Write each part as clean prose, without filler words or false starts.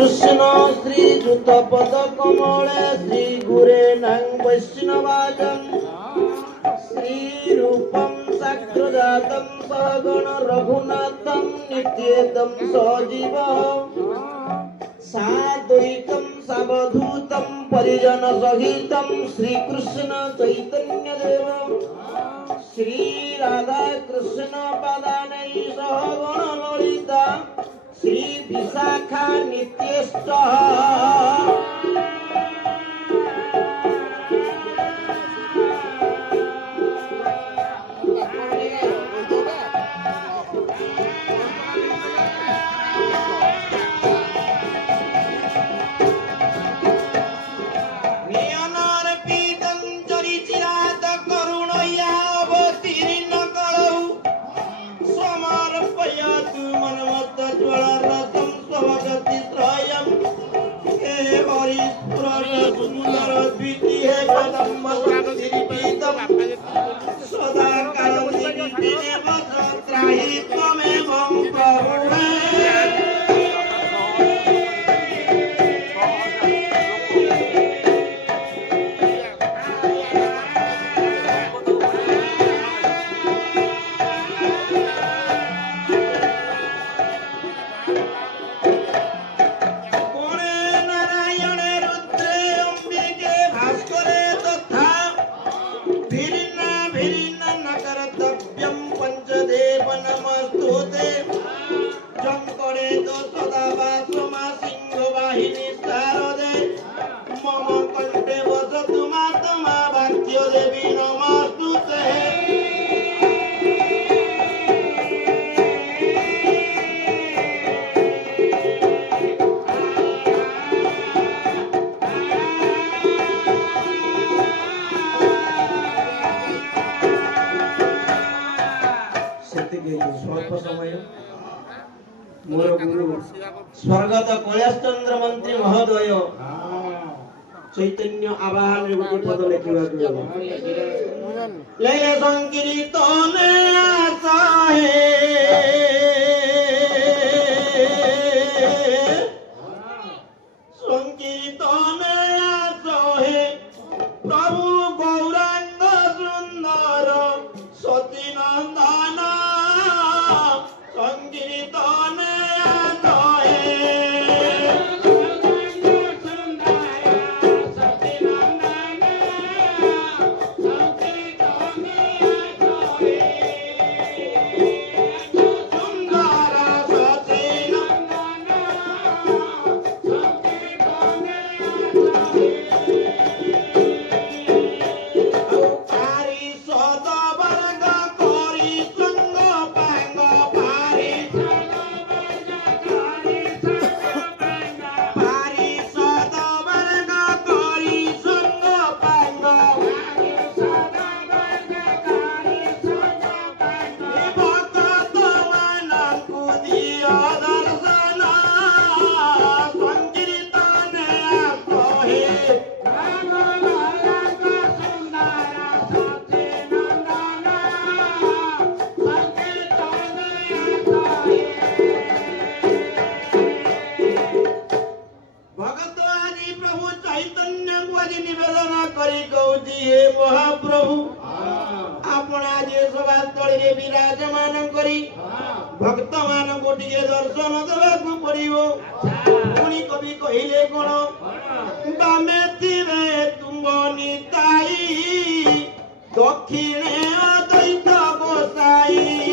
कृष्ण श्री जुत पद कमले श्री गुरे नंग वैष्णवाजं श्री रूपम साग्रजातं सहगण रघुनाथं नित्येतं सजीव साद्वैतं सावधूतं परिजन सहितं श्री कृष्ण चैतन्य देव श्री राधा कृष्ण पदानै सहगण ललिता श्री विशाखा नित्येष्ट स्वल्प समय मोर गुरु स्वर्गत कैलाश चंद्र मंत्री महोदय चैतन्य आवाहन रे गोटे पद लिखिबा ले संकीर्तन आसाहे संकीर्तन आसाहे प्रभु गौरांग सुंदर सती नंदन महाप्रभु आपण आज सभा स्थल रे विराजमान करी भक्त मान को टिके दर्शन देबा को पड़िबो पुनी कवि कहिले कोन बामे थिबे तुंग निताई दक्षिणे अद्वैत गोसाई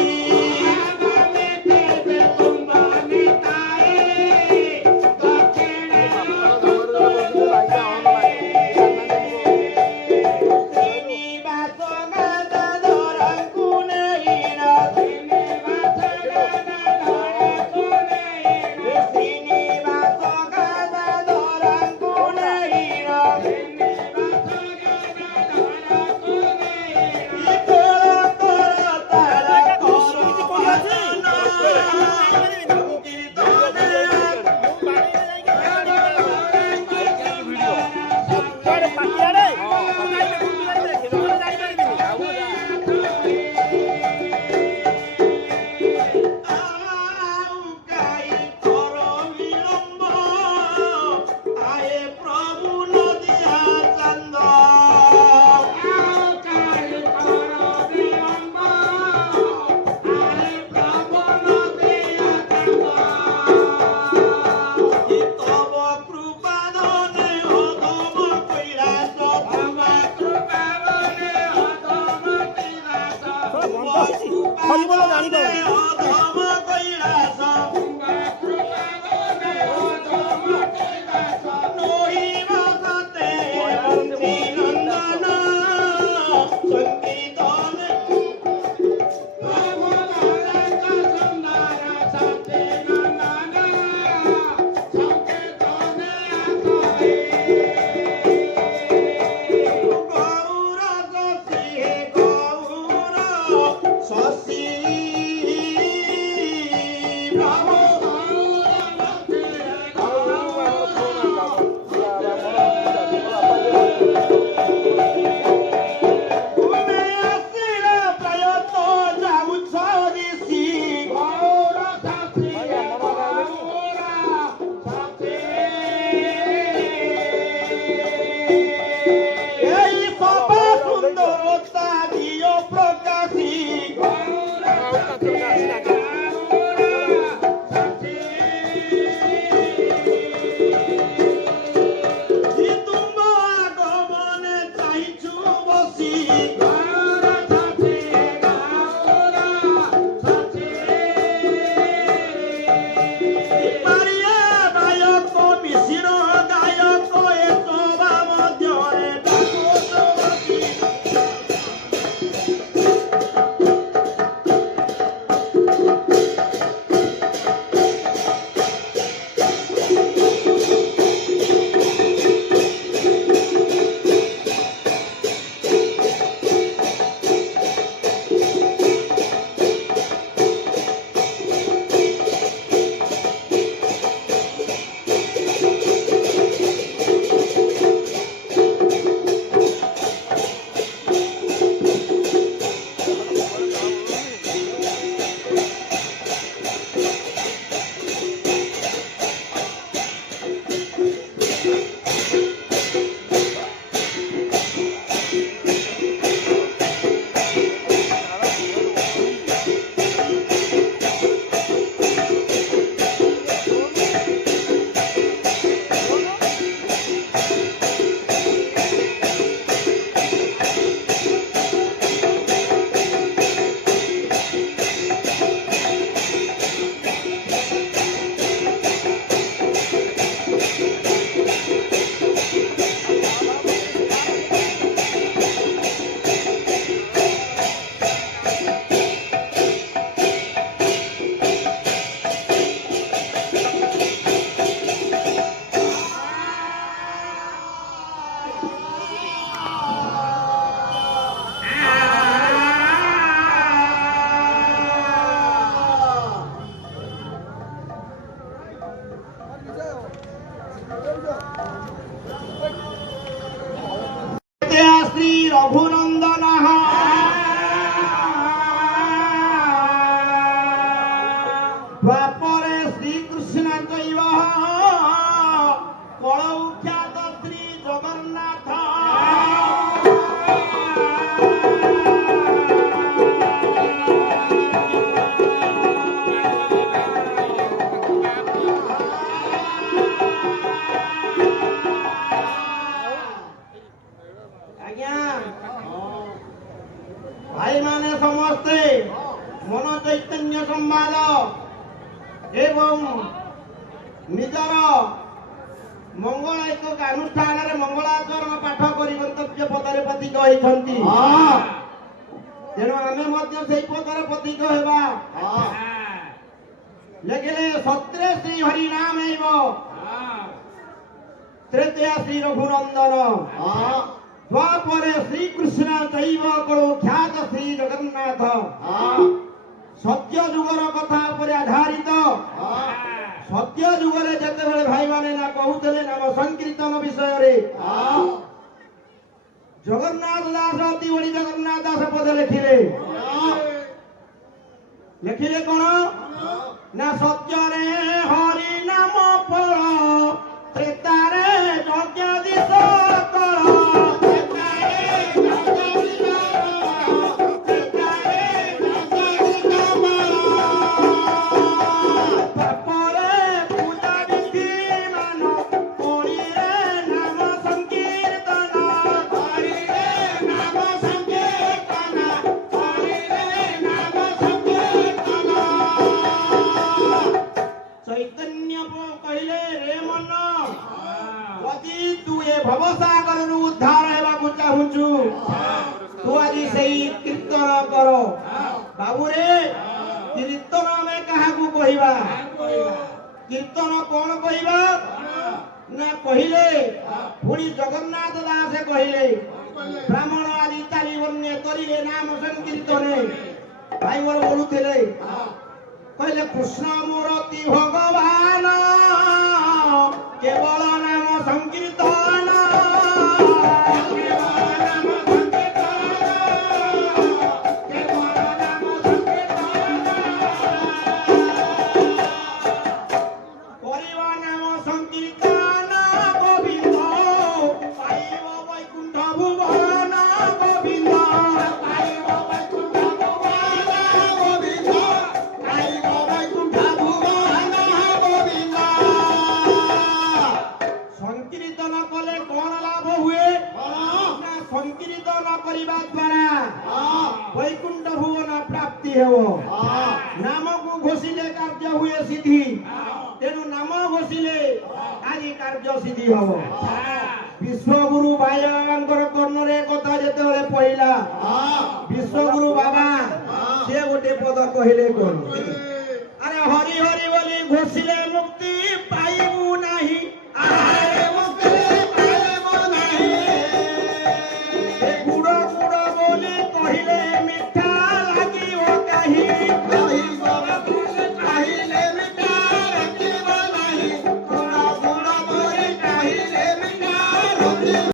ଏବଂ ନିଜର ମଙ୍ଗଳାୟିକ ଅନୁଷ୍ଠାନରେ ମଙ୍ଗଳାଚରଣ ପାଠ କରି ଗନ୍ତବ୍ୟ ପଦରେ ପଥିକ ହୋଇଛନ୍ତି। ତେଣୁ ଆମେ ମଧ୍ୟ ସେଇ ପଦରେ ପଥିକ ହେବା। ଲେଖିଲେ ସତ୍ରେ ଶ୍ରୀ ହରି ନାମ ତୃତୀୟ ଶ୍ରୀ ରଘୁନନ୍ଦନ ଦ୍ୱାପରେ ଶ୍ରୀକୃଷ୍ଣ ଚୈବ କଳୁ ଖ୍ୟାତ ଶ୍ରୀ ଜଗନ୍ନାଥ। ସତ୍ୟ ଯୁଗର କଥା ଉପରେ ଆଧାରିତ। ସତ୍ୟ ଯୁଗରେ ଯେତେବେଳେ ଭାଇମାନେ ନା କହୁଥିଲେ ନାମ ସଂକୀର୍ତ୍ତନ ବିଷୟରେ ଜଗନ୍ନାଥ ଦାସ ଅତି ବଡ଼ି ଜଗନ୍ନାଥ ଦାସ ପଦ ଲେଖିଲେ କଣ ନା ସତ୍ୟରେ ହରି ନାମ ଫଳ ତ୍ରେତାରେ ଯଜ୍ଞ ଦିଶ କଳ। ଭବସାଗରରୁ ଉଦ୍ଧାର ହେବାକୁ ଚାହୁଁଛୁ ତୁ ଆଜି ସେଇ କୀର୍ତ୍ତନ କର। ବାବୁରେ କୀର୍ତ୍ତନ ଆମେ କାହାକୁ କହିବା? କୀର୍ତ୍ତନ କଣ କହିବା ନା କହିଲେ ପୁଣି ଜଗନ୍ନାଥ ଦାସ କହିଲେ ବ୍ରାହ୍ମଣ ଆଦି ଚାରି ବର୍ଣ୍ଣେ କରିଲେ ନାମ ସଂକୀର୍ତ୍ତନେ। ଭାଇ ମୋର ବୋଲୁଥିଲେ କହିଲେ କୃଷ୍ଣ ମୂରତି ଭଗବାନ କେବଳ ନାମ ସଂକୀର୍ତ୍ତନ। କରିବା ନାମ ସଂକୀର୍ତ୍ତନ ଗୋବିନ୍ଦ ପାଇବ ବୈକୁଣ୍ଠ ଭୁବନ। ଗୋବିନ୍ଦ ପାଇବ ବୈକୁଣ୍ଠ ଭୁବନ। ଗୋବିନ୍ଦ ପାଇବ ବୈକୁଣ୍ଠ ଭୁବନ। ଗୋବିନ୍ଦ ସଂକୀର୍ତ୍ତନ କଲେ କଣ ଲାଭ ହୁଏ? ନା ସଂକୀର୍ତ୍ତନ କରିବା ଦ୍ୱାରା ବୈକୁଣ୍ଠ ଭୁବନ ପ୍ରାପ୍ତି ହେବ। ନାମକୁ ଘୋଷିଲେ କାର୍ଯ୍ୟ ହୁଏ ସିଦ୍ଧି। ତେଣୁ ନାମ ଘୋଷିଲେ ଆଜି କାର୍ଯ୍ୟ ସିଦ୍ଧି ହବ। ବିଶ୍ୱଗୁରୁ ଭାଇ ବାବାଙ୍କର କର୍ଣ୍ଣରେ କଥା ଯେତେବେଳେ ପଇଲା ବିଶ୍ୱଗୁରୁ ବାବା ସେ ଗୋଟେ ପଦ କହିଲେ କଣ? ଆରେ ହରି ହରି ବୋଲି ଘୋଷିଲେ ମୁକ୍ତି